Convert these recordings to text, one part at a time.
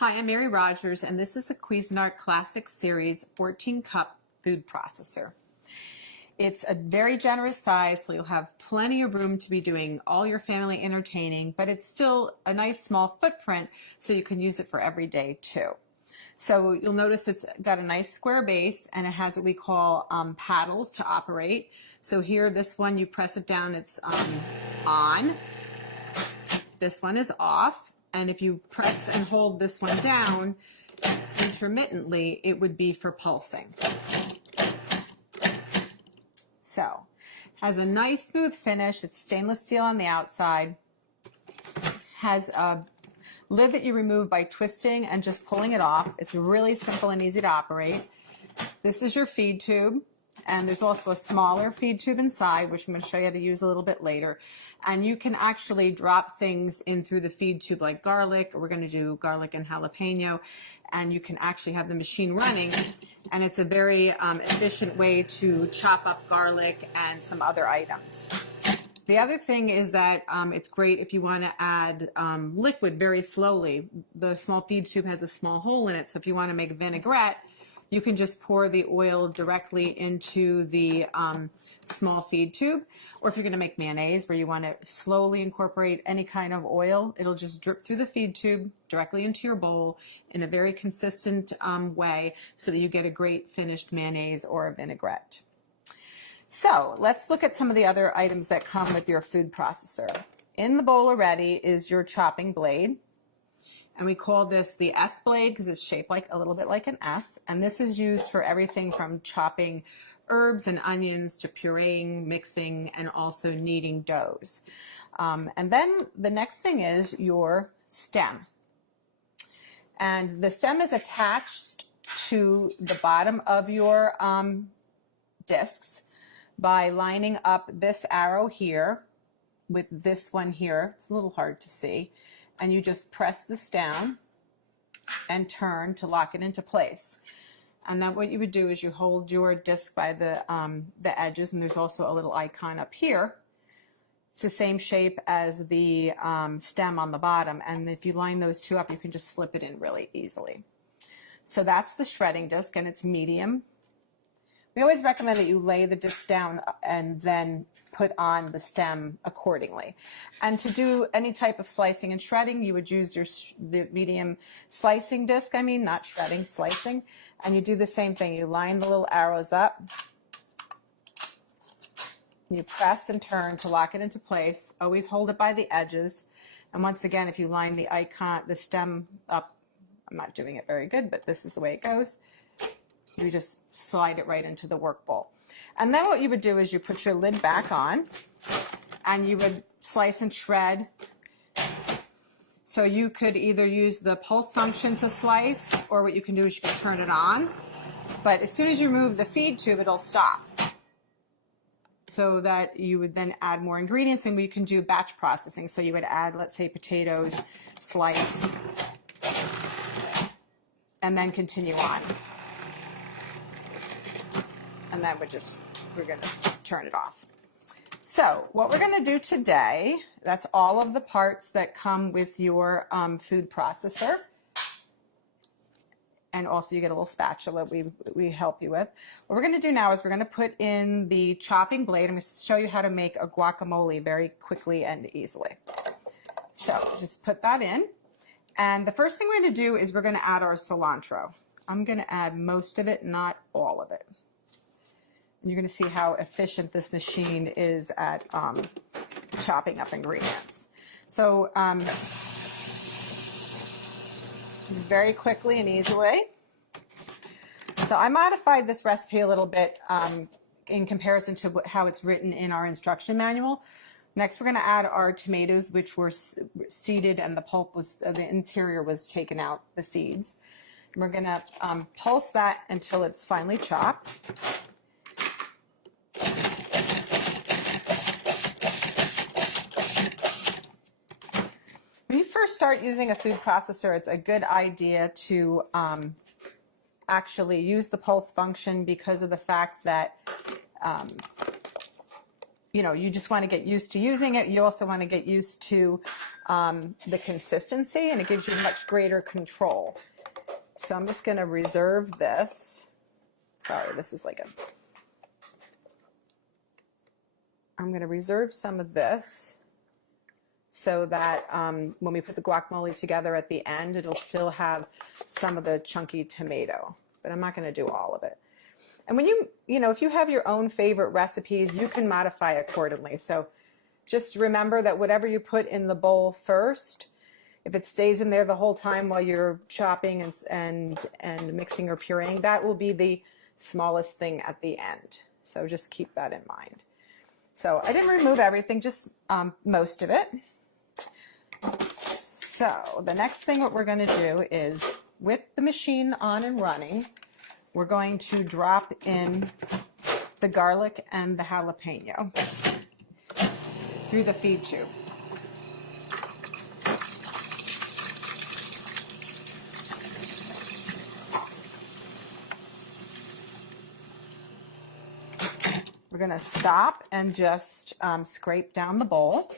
Hi, I'm Mary Rogers, and this is a Cuisinart Classic Series 14-cup food processor. It's a very generous size, so you'll have plenty of room to be doing all your family entertaining, but it's still a nice small footprint, so you can use it for every day too. So you'll notice it's got a nice square base, and it has what we call paddles to operate. So here, this one, you press it down, it's on. This one is off. And if you press and hold this one down intermittently, it would be for pulsing. So, has a nice smooth finish. It's stainless steel on the outside. Has a lid that you remove by twisting and just pulling it off. It's really simple and easy to operate. This is your feed tube. And there's also a smaller feed tube inside, which I'm going to show you how to use a little bit later. And you can actually drop things in through the feed tube like garlic. We're going to do garlic and jalapeno. And you can actually have the machine running. And it's a very efficient way to chop up garlic and some other items. The other thing is that it's great if you want to add liquid very slowly. The small feed tube has a small hole in it, so if you want to make vinaigrette, you can just pour the oil directly into the small feed tube. Or if you're going to make mayonnaise where you want to slowly incorporate any kind of oil, it'll just drip through the feed tube directly into your bowl in a very consistent way so that you get a great finished mayonnaise or a vinaigrette. So let's look at some of the other items that come with your food processor. In the bowl already is your chopping blade. And we call this the S blade because it's shaped like a little bit like an S. And this is used for everything from chopping herbs and onions to pureeing, mixing, and also kneading doughs. And then the next thing is your stem. And the stem is attached to the bottom of your discs by lining up this arrow here with this one here. It's a little hard to see. And you just press this down and turn to lock it into place. And then what you would do is you hold your disc by the edges, and there's also a little icon up here. It's the same shape as the stem on the bottom, and if you line those two up, you can just slip it in really easily. So that's the shredding disc, and it's medium. We always recommend that you lay the disc down and then put on the stem accordingly. And to do any type of slicing and shredding, you would use the medium slicing disc, not shredding, slicing. And you do the same thing. You line the little arrows up. You press and turn to lock it into place. Always hold it by the edges. And once again, if you line the stem up, I'm not doing it very good, but this is the way it goes. You just slide it right into the work bowl. And then what you would do is you put your lid back on and you would slice and shred. So you could either use the pulse function to slice, or what you can do is you can turn it on. But as soon as you remove the feed tube, it'll stop. So that you would then add more ingredients, and we can do batch processing. So you would add, let's say, potatoes, slice, and then continue on. And then we're going to turn it off. So what we're going to do today, that's all of the parts that come with your food processor. And also you get a little spatula we help you with. What we're going to do now is we're going to put in the chopping blade. I'm going to show you how to make a guacamole very quickly and easily. So just put that in. And the first thing we're going to do is we're going to add our cilantro. I'm going to add most of it, not all of it. And you're going to see how efficient this machine is at chopping up ingredients. So very quickly and easily. So I modified this recipe a little bit in comparison to how it's written in our instruction manual. Next, we're going to add our tomatoes, which were seeded, and the pulp the interior was taken out, the seeds. And we're going to pulse that until it's finely chopped. When you first start using a food processor, it's a good idea to actually use the pulse function because of the fact that you know, you just want to get used to using it. You also want to get used to the consistency, and it gives you much greater control. So I'm just going to reserve this. Sorry, this is like a... I'm going to reserve some of this so that when we put the guacamole together at the end, it'll still have some of the chunky tomato, but I'm not going to do all of it. And when you know, if you have your own favorite recipes, you can modify accordingly. So just remember that whatever you put in the bowl first, if it stays in there the whole time while you're chopping and mixing or pureeing, that will be the smallest thing at the end. So just keep that in mind. So I didn't remove everything, just most of it. So the next thing what we're going to do is, with the machine on and running, we're going to drop in the garlic and the jalapeno through the feed tube. We're going to stop and just scrape down the bowl.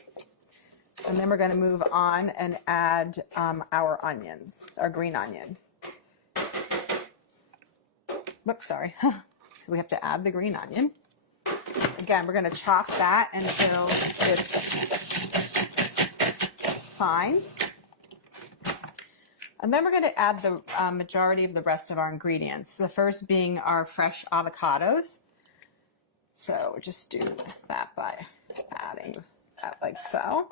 And then we're going to move on and add our onions, our green onion. Whoops, sorry. So we have to add the green onion. Again, we're going to chop that until it's fine. And then we're going to add the majority of the rest of our ingredients. The first being our fresh avocados. So just do that by adding that like so.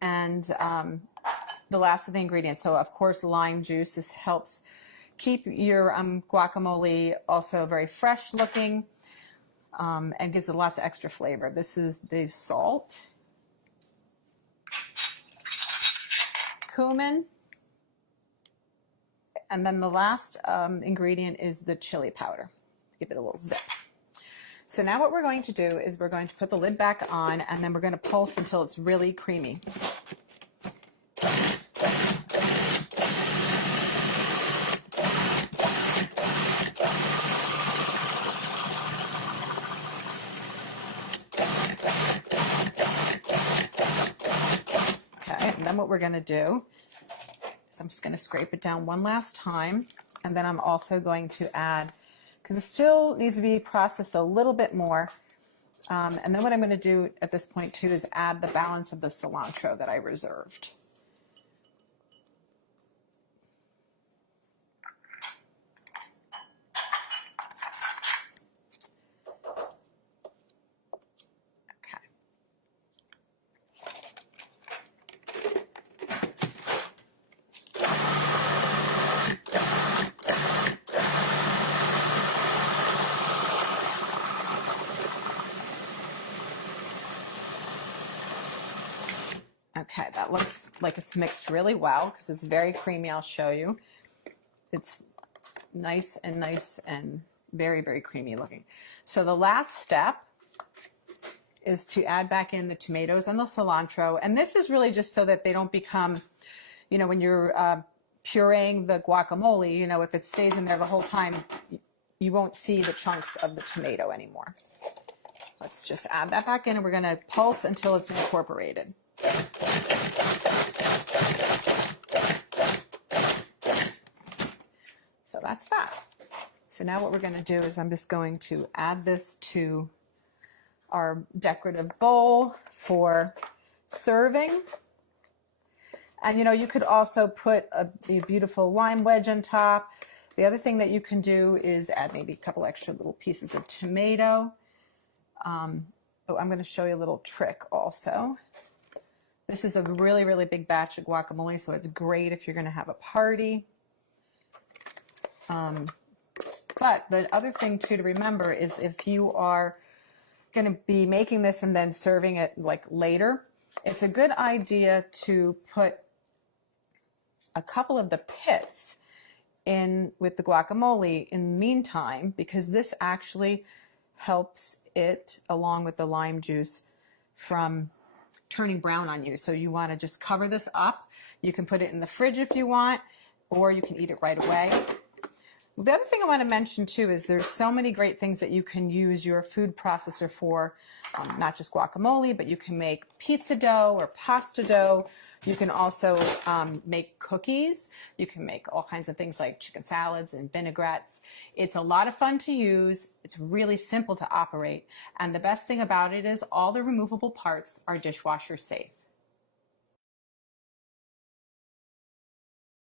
And the last of the ingredients, so of course lime juice. This helps keep your guacamole also very fresh looking and gives it lots of extra flavor. This is the salt, cumin, and then the last ingredient is the chili powder. Give it a little zip. So now what we're going to do is we're going to put the lid back on, and then we're going to pulse until it's really creamy. Okay, and then what we're going to do is I'm just going to scrape it down one last time, and then I'm also going to add, because it still needs to be processed a little bit more. And then what I'm going to do at this point too is add the balance of the cilantro that I reserved. Okay, that looks like it's mixed really well because it's very creamy. I'll show you. It's nice and very, very creamy looking. So the last step is to add back in the tomatoes and the cilantro. And this is really just so that they don't become, you know, when you're pureeing the guacamole, you know, if it stays in there the whole time, you won't see the chunks of the tomato anymore. Let's just add that back in, and we're going to pulse until it's incorporated. So that's that. So now what we're going to do is I'm just going to add this to our decorative bowl for serving. And you know, you could also put a beautiful lime wedge on top. The other thing that you can do is add maybe a couple extra little pieces of tomato. Oh, I'm going to show you a little trick also. This is a really, really big batch of guacamole, so it's great if you're going to have a party. But the other thing too to remember is if you are going to be making this and then serving it like later, it's a good idea to put a couple of the pits in with the guacamole in the meantime, because this actually helps it, along with the lime juice, from turning brown on you. So you want to just cover this up. You can put it in the fridge if you want, or you can eat it right away. The other thing I want to mention too is there's so many great things that you can use your food processor for, not just guacamole, but you can make pizza dough or pasta dough. You can also make cookies. You can make all kinds of things like chicken salads and vinaigrettes. It's a lot of fun to use. It's really simple to operate. And the best thing about it is all the removable parts are dishwasher safe.